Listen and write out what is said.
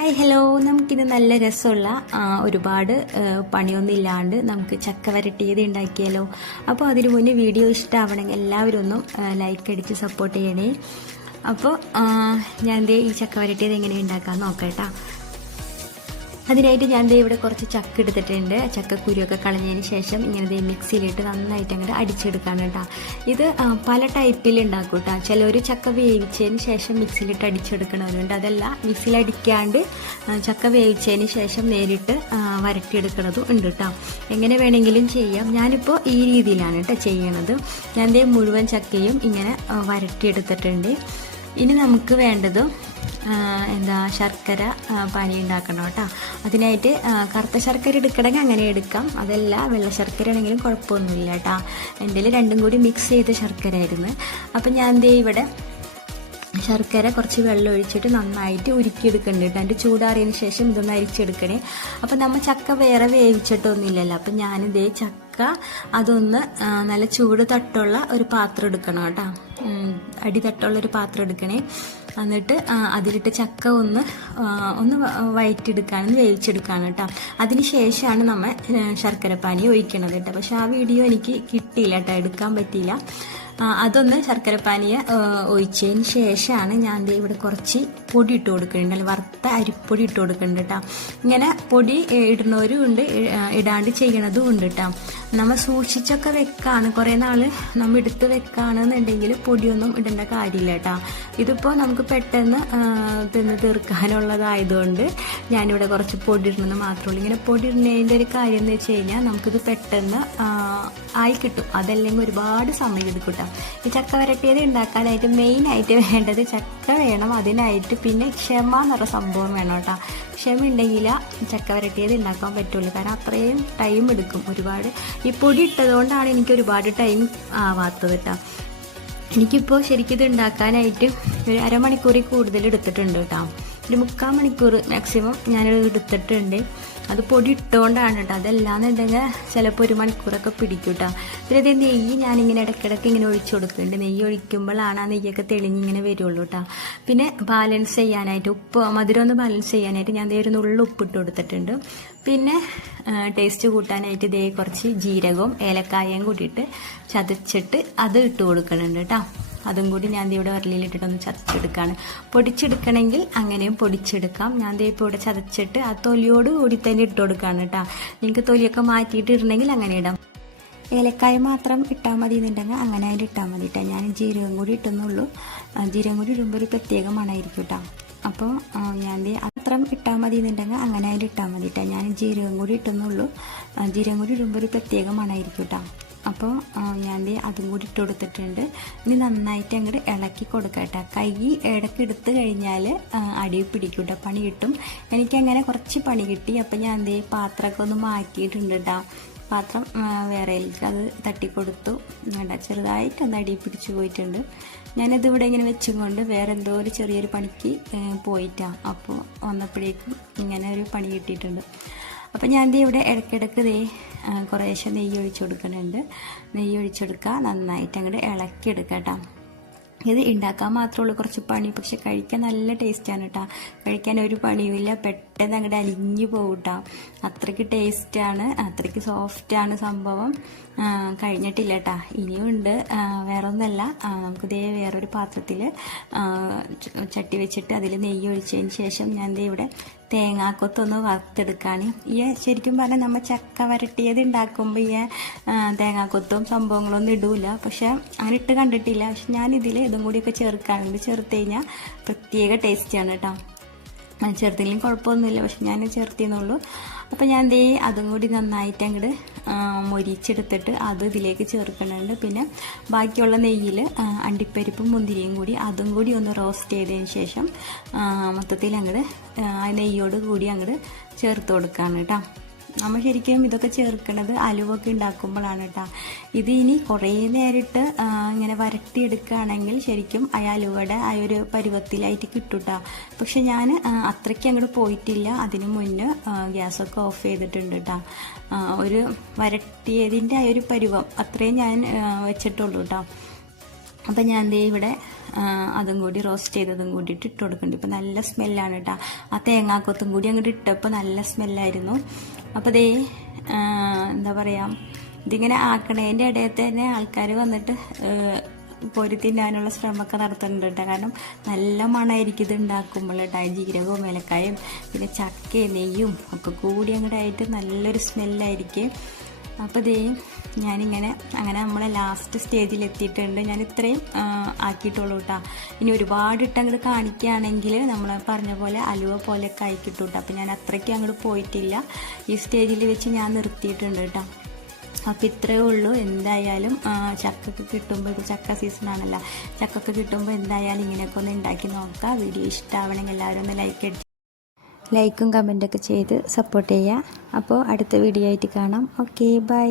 Hi hello നമുക്കിന്ന് നല്ല രസമുള്ള ഒരുപാട് പണിയൊന്നും ഇല്ലാണ്ട് നമുക്ക് ചക്ക വരട്ടിയത് ഉണ്ടാക്കിയാലോ. അപ്പോൾ അതിനു മുന്നേ വീഡിയോ ഇഷ്ടമാവണമെങ്കിൽ എല്ലാവരും ഒന്നും ലൈക്ക് അടിച്ച് സപ്പോർട്ട് ചെയ്യണേ. അപ്പോൾ ഞാൻ ഈ ചക്ക വരട്ടിയത് എങ്ങനെ ഉണ്ടാക്കാൻ നോക്കാം കേട്ടോ. അതിനായിട്ട് ഞാൻ ദേ ഇവിടെ കുറച്ച് ചക്ക എടുത്തിട്ടുണ്ട്. ചക്കക്കുരുവൊക്കെ കളഞ്ഞതിന് ശേഷം ഇങ്ങനെ ദേ മിക്സിയിലിട്ട് നന്നായിട്ട് അങ്ങോട്ട് അടിച്ചെടുക്കാണ് കേട്ടോ. ഇത് പല ടൈപ്പിൽ ഉണ്ടാക്കും കേട്ടോ. ചിലർ ചക്ക വേവിച്ചതിന് ശേഷം മിക്സിയിലിട്ട് അടിച്ചെടുക്കണവരുണ്ട്. അതല്ല മിക്സിയിൽ അടിക്കാണ്ട് ചക്ക വേവിച്ചതിന് ശേഷം നേരിട്ട് വരട്ടിയെടുക്കണതും ഉണ്ട് കേട്ടോ. എങ്ങനെ വേണമെങ്കിലും ചെയ്യാം. ഞാനിപ്പോൾ ഈ രീതിയിലാണ് കേട്ടോ ചെയ്യണത്. ഞാൻ ദേ മുഴുവൻ ചക്കയും ഇങ്ങനെ വരട്ടിയെടുത്തിട്ടുണ്ട്. ഇനി നമുക്ക് വേണ്ടത് എന്താ ശർക്കര പാനി ഉണ്ടാക്കണം കേട്ടോ. അതിനായിട്ട് കറുത്ത ശർക്കര എടുക്കണമെങ്കിൽ അങ്ങനെ എടുക്കാം. അതല്ല വെള്ള ശർക്കര ആണെങ്കിലും കുഴപ്പമൊന്നുമില്ല കേട്ടോ. എന്റെ രണ്ടും കൂടി മിക്സ് ചെയ്ത ശർക്കര ആയിരുന്നു. അപ്പം ഞാൻ ദേ ഇവിടെ ശർക്കര കുറച്ച് വെള്ളം ഒഴിച്ചിട്ട് നന്നായിട്ട് ഉരുക്കിയെടുക്കേണ്ടി കേട്ടോ. അതിന്റെ ചൂടാറിയതിന് ശേഷം ഇതൊന്ന് അരിച്ചെടുക്കണേ. അപ്പം നമ്മൾ ചക്ക വേറെ വേവിച്ചിട്ടൊന്നുമില്ലല്ലോ. അപ്പം ഞാനിതേ ചക്ക അതൊന്ന് നല്ല ചൂട് തട്ടുള്ള ഒരു പാത്രം എടുക്കണം കേട്ടോ. അടിതട്ടുള്ള അടി തട്ടുള്ള ഒരു പാത്രം എടുക്കണേ. എന്നിട്ട് അതിലിട്ട് ചക്ക ഒന്ന് ഒന്ന് വയറ്റെടുക്കാനും വേവിച്ചെടുക്കാനും കേട്ടോ. അതിന് ശേഷമാണ് നമ്മൾ ശർക്കരപ്പാനി ഒഴിക്കണത് കേട്ടോ. പക്ഷെ ആ വീഡിയോ എനിക്ക് കിട്ടിയില്ല കേട്ടോ. എടുക്കാൻ പറ്റിയില്ല. അതൊന്ന് ശർക്കരപ്പാനിയ ഒഴിച്ചതിന് ശേഷമാണ് ഞാൻ ഇവിടെ കുറച്ച് പൊടി ഇട്ട് കൊടുക്കുന്നുണ്ട് അല്ല വറുത്ത അരിപ്പൊടി ഇട്ട് കൊടുക്കുന്നുണ്ട് കേട്ടോ. ഇങ്ങനെ പൊടി ഇടുന്നവരും ഉണ്ട് ഇടാണ്ട് ചെയ്യണതും ഉണ്ട് കേട്ടോ. നമ്മൾ സൂക്ഷിച്ചൊക്കെ വെക്കാണ്. കുറേ നാൾ നമ്മൾ എടുത്ത് വെക്കാണെന്നുണ്ടെങ്കിൽ പൊടിയൊന്നും ഇടേണ്ട കാര്യമില്ല കേട്ടോ ഇതിപ്പോൾ നമുക്ക് പെട്ടെന്ന് തിന്ന് തീർക്കാനുള്ളതായതുകൊണ്ട് ഞാനിവിടെ കുറച്ച് പൊടി ഇടണമെന്ന് മാത്രമേ ഉള്ളൂ. ഇങ്ങനെ പൊടി ഇടുന്നതിന്റെ ഒരു കാര്യം എന്ന് വെച്ച് കഴിഞ്ഞാൽ നമുക്കിത് പെട്ടെന്ന് ആയി കിട്ടും. അതല്ലെങ്കിൽ ഒരുപാട് സമയം എടുക്കും കേട്ടോ ഈ ചക്ക വരട്ടിയത് ഉണ്ടാക്കാനായിട്ട് മെയിനായിട്ട് വേണ്ടത് ചക്ക വേണം. അതിനായിട്ട് പിന്നെ ക്ഷമ എന്നൊരു സംഭവം വേണം കേട്ടോ ക്ഷമ ഉണ്ടെങ്കിൽ ചക്ക വരട്ടിയത് ഉണ്ടാക്കാൻ പറ്റുള്ളൂ. കാരണം അത്രയും ടൈം എടുക്കും. ഒരുപാട് ഈ പൊടി ഇട്ടതുകൊണ്ടാണ് എനിക്ക് ഒരുപാട് ടൈം ആവാത്തത് കേട്ടോ എനിക്കിപ്പോൾ ശരിക്കും ഇത് ഉണ്ടാക്കാനായിട്ട് ഒരു അരമണിക്കൂറിൽ കൂടുതൽ എടുത്തിട്ടുണ്ട് കേട്ടോ ഒരു മുക്കാൽ മണിക്കൂർ മാക്സിമം ഞാനത് എടുത്തിട്ടുണ്ട്. അത് പൊടി ഇട്ടുകൊണ്ടാണ് കേട്ടോ അതല്ലാന്നുണ്ടെങ്കിൽ ചിലപ്പോൾ ഒരു മണിക്കൂറൊക്കെ പിടിക്കും കേട്ടോ. പിന്നെ ഇത് നെയ്യ് ഞാനിങ്ങനെ ഇടയ്ക്കിടയ്ക്ക് ഇങ്ങനെ ഒഴിച്ചു കൊടുക്കുന്നുണ്ട്. നെയ്യ് ഒഴിക്കുമ്പോഴാണ് ആ നെയ്യൊക്കെ തെളിഞ്ഞിങ്ങനെ വരുള്ളൂ കേട്ടോ. പിന്നെ ബാലൻസ് ചെയ്യാനായിട്ട് ഉപ്പ് മധുരം ഒന്ന് ബാലൻസ് ചെയ്യാനായിട്ട് ഞാൻ ഒരു നുള്ളു ഉപ്പിട്ട് കൊടുത്തിട്ടുണ്ട്. പിന്നെ ടേസ്റ്റ് കൂട്ടാനായിട്ട് ഇതേ കുറച്ച് ജീരകവും ഏലക്കായയും കൂട്ടിയിട്ട് ചതച്ചിട്ട് അത് ഇട്ട് കൊടുക്കുന്നുണ്ട് കേട്ടോ. അതും കൂടി ഞാൻ ഇവിടെ വരലിലിട്ടിട്ടൊന്ന് ചതച്ചെടുക്കുകയാണ് പൊടിച്ചെടുക്കണമെങ്കിൽ അങ്ങനെയും പൊടിച്ചെടുക്കാം. ഞാൻ ഇപ്പോൾ ഇവിടെ ചതച്ചിട്ട് ആ തൊലിയോട് കൂടി തന്നെ ഇട്ട് കൊടുക്കുകയാണ് കേട്ടോ. നിങ്ങൾക്ക് തൊലിയൊക്കെ മാറ്റിയിട്ട് ഇടണമെങ്കിൽ അങ്ങനെ ഇടാം. ഏലക്കായ മാത്രം ഇട്ടാൽ മതി എന്നുണ്ടെങ്കിൽ അങ്ങനെ അതിൽ ഇട്ടാൽ മതി കേട്ടോ. ഞാൻ ജീരകം കൂടി ഇട്ടെന്നുള്ളൂ. ജീരകം കൂടി ഇടുമ്പോൾ ഒരു പ്രത്യേക മണമായിരിക്കും കേട്ടോ. അപ്പോൾ ഞാൻ അത്രം ഇട്ടാൽ മതി എന്നുണ്ടെങ്കിൽ അങ്ങനെ അതിൽ ഇട്ടാൽ മതി കേട്ടോ. ഞാൻ ജീരകം കൂടി ഇട്ടെന്നുള്ളൂ. ജീരകം കൂടി ഇടുമ്പോൾ ഒരു പ്രത്യേക മണമായിരിക്കും കേട്ടോ. അപ്പോൾ ഞാൻ അതും കൂടി ഇട്ട് കൊടുത്തിട്ടുണ്ട്. ഇനി നന്നായിട്ട് അങ്ങോട്ട് ഇളക്കി കൊടുക്കട്ടെ കൈ ഇടയ്ക്ക് എടുത്ത് കഴിഞ്ഞാൽ അടി പിടിക്കും പണി കിട്ടും. എനിക്കങ്ങനെ കുറച്ച് പണി കിട്ടി. അപ്പോൾ ഞാൻ ദേ പാത്രമൊക്കെ ഒന്ന് മാറ്റിയിട്ടുണ്ട് കേട്ടോ. പാത്രം വേറെ അത് തട്ടിക്കൊടുത്തു. വേണ്ട ചെറുതായിട്ട് ഒന്ന് അടി പിടിച്ചു പോയിട്ടുണ്ട്. ഞാനത് ഇവിടെ ഇങ്ങനെ വെച്ചും കൊണ്ട് വേറെ എന്തോ ഒരു ചെറിയൊരു പണിക്ക് പോയിട്ടാണ് അപ്പോൾ വന്നപ്പോഴേക്കും ഇങ്ങനെ ഒരു പണി കിട്ടിയിട്ടുണ്ട്. അപ്പം ഞാൻ ദേ ഇവിടെ ഇടയ്ക്കിടയ്ക്ക് ദേ കുറേശ്ശെ നെയ്യ് ഒഴിച്ചു കൊടുക്കുന്നുണ്ട്. നെയ്യ് ഒഴിച്ചെടുക്കുക നന്നായിട്ട് അങ്ങോട്ട് ഇളക്കിയെടുക്കാം കേട്ടോ ഇത് ഉണ്ടാക്കാൻ മാത്രമേ ഉള്ളൂ കുറച്ച് പണി. പക്ഷെ കഴിക്കാൻ നല്ല ടേസ്റ്റാണ് കേട്ടോ കഴിക്കാൻ ഒരു പണിയുമില്ല പെട്ടെന്ന് അങ്ങോട്ട് അലിഞ്ഞു പോകും കേട്ടോ അത്രയ്ക്ക് ടേസ്റ്റാണ് അത്രയ്ക്ക് സോഫ്റ്റാണ് സംഭവം. കഴിഞ്ഞിട്ടില്ല കേട്ടോ ഇനിയും ഉണ്ട് ഒന്നല്ല നമുക്ക് ഇതേ വേറൊരു പാത്രത്തിൽ ചട്ടി വെച്ചിട്ട് അതിൽ നെയ്യ് ഒഴിച്ചതിന് ശേഷം ഞാൻ ദേ ഇവിടെ തേങ്ങാക്കൊത്തൊന്ന് വറുത്തെടുക്കാണ് ഈ ശരിക്കും പറഞ്ഞാൽ നമ്മൾ ചക്ക വരട്ടിയത് ഉണ്ടാക്കുമ്പോൾ ഈ തേങ്ങാക്കൊത്തും സംഭവങ്ങളൊന്നും ഇടൂല. പക്ഷെ അങ്ങനെ ഇട്ട് കണ്ടിട്ടില്ല. പക്ഷെ ഞാൻ ഇതിൽ ഇതും കൂടിയൊക്കെ ചേർക്കാറുണ്ട്. ചേർത്ത് കഴിഞ്ഞാൽ പ്രത്യേക ടേസ്റ്റാണ് കേട്ടോ ചേർത്തില്ലെങ്കിൽ കുഴപ്പമൊന്നുമില്ല. പക്ഷെ ഞാൻ ചേർത്തിയെന്നുള്ളൂ അപ്പോൾ ഞാൻ ദേ അതും കൂടി നന്നായിട്ട് അങ്ങോട്ട് മൊരിച്ചെടുത്തിട്ട് അത് ഇതിലേക്ക് ചേർക്കുന്നുണ്ട്. പിന്നെ ബാക്കിയുള്ള നെയ്യിൽ അണ്ടിപ്പരിപ്പും മുന്തിരിയും കൂടി അതും കൂടി ഒന്ന് റോസ്റ്റ് ചെയ്തതിന് ശേഷം മൊത്തത്തിൽ അങ്ങോട്ട് നെയ്യോട് കൂടി അങ്ങോട്ട് ചേർത്ത് കൊടുക്കുകയാണ് കേട്ടോ. നമ്മൾ ശരിക്കും ഇതൊക്കെ ചേർക്കുന്നത് അലുവൊക്കെ ഉണ്ടാക്കുമ്പോഴാണ് കേട്ടോ. ഇത് ഇനി കുറേ നേരിട്ട് ഇങ്ങനെ വരട്ടിയെടുക്കുകയാണെങ്കിൽ ശരിക്കും ആ അലുവയുടെ ആ ഒരു പരുവത്തിലായിട്ട് കിട്ടും കേട്ടോ. പക്ഷെ ഞാൻ അത്രയ്ക്ക് അങ്ങോട്ട് പോയിട്ടില്ല. അതിനു മുന്നേ ഗ്യാസൊക്കെ ഓഫ് ചെയ്തിട്ടുണ്ട് കേട്ടോ. ഒരു വരട്ടിയതിന്റെ ആ ഒരു പരുവം അത്രയും ഞാൻ വെച്ചിട്ടുള്ളൂ കേട്ടോ. അപ്പം ഞാൻ ദേ ഇവിടെ അതും കൂടി റോസ്റ്റ് ചെയ്തതും കൂടിയിട്ട് ഇട്ട് കൊടുക്കുന്നുണ്ട്. ഇപ്പം നല്ല സ്മെല്ലാണ് കേട്ടോ ആ തേങ്ങാക്കൊത്തും കൂടി അങ്ങോട്ട് ഇട്ടപ്പോൾ നല്ല സ്മെല്ലായിരുന്നു അപ്പോൾ ദേ എന്താ പറയുക ഇതിങ്ങനെ ആക്കണേന്റെ ഇടയിൽ തന്നെ ആൾക്കാർ വന്നിട്ട് പൊരി തിന്നാനുള്ള ശ്രമമൊക്കെ നടത്തുന്നുണ്ട് കേട്ടോ കാരണം നല്ല മണമായിരിക്കും ഇത് ഉണ്ടാക്കുമ്പോൾ കേട്ടോ ജീരകവും ഏലക്കായും പിന്നെ ചക്കയും നെയ്യും ഒക്കെ കൂടി അങ്ങോട്ടായിട്ട് നല്ലൊരു സ്മെല്ലായിരിക്കും അപ്പോൾ ദേ ഞാനിങ്ങനെ അങ്ങനെ നമ്മളെ ലാസ്റ്റ് സ്റ്റേജിൽ എത്തിയിട്ടുണ്ട് ഞാൻ ഇത്രയും ആക്കിയിട്ടുള്ളൂ കേട്ടോ ഇനി ഒരുപാട് ഇട്ട് അങ്ങോട്ട് കാണിക്കുകയാണെങ്കിൽ നമ്മൾ പറഞ്ഞ പോലെ അലുവ പോലെയൊക്കെ ആയിക്കിട്ടു കിട്ടും അപ്പോൾ ഞാൻ അത്രയ്ക്ക് അങ്ങോട്ട് പോയിട്ടില്ല. ഈ സ്റ്റേജിൽ വെച്ച് ഞാൻ നിർത്തിയിട്ടുണ്ട് കേട്ടോ അപ്പം ഇത്രയേ ഉള്ളൂ. എന്തായാലും ചക്കൊക്കെ കിട്ടുമ്പോൾ ഇപ്പോൾ ചക്ക സീസൺ ആണല്ലോ. ചക്കൊക്കെ കിട്ടുമ്പോൾ എന്തായാലും ഇങ്ങനെയൊക്കെ ഒന്ന് ഉണ്ടാക്കി നോക്കാം. വീഡിയോ ഇഷ്ടമാവണമെങ്കിൽ എല്ലാവരും ഒന്ന് ലൈക്ക് അടിച്ച് ലൈക്കും കമന്റൊക്കെ ചെയ്ത് സപ്പോർട്ട് ചെയ്യുക. അപ്പോൾ അടുത്ത വീഡിയോ ആയിട്ട് കാണാം. Okay bye.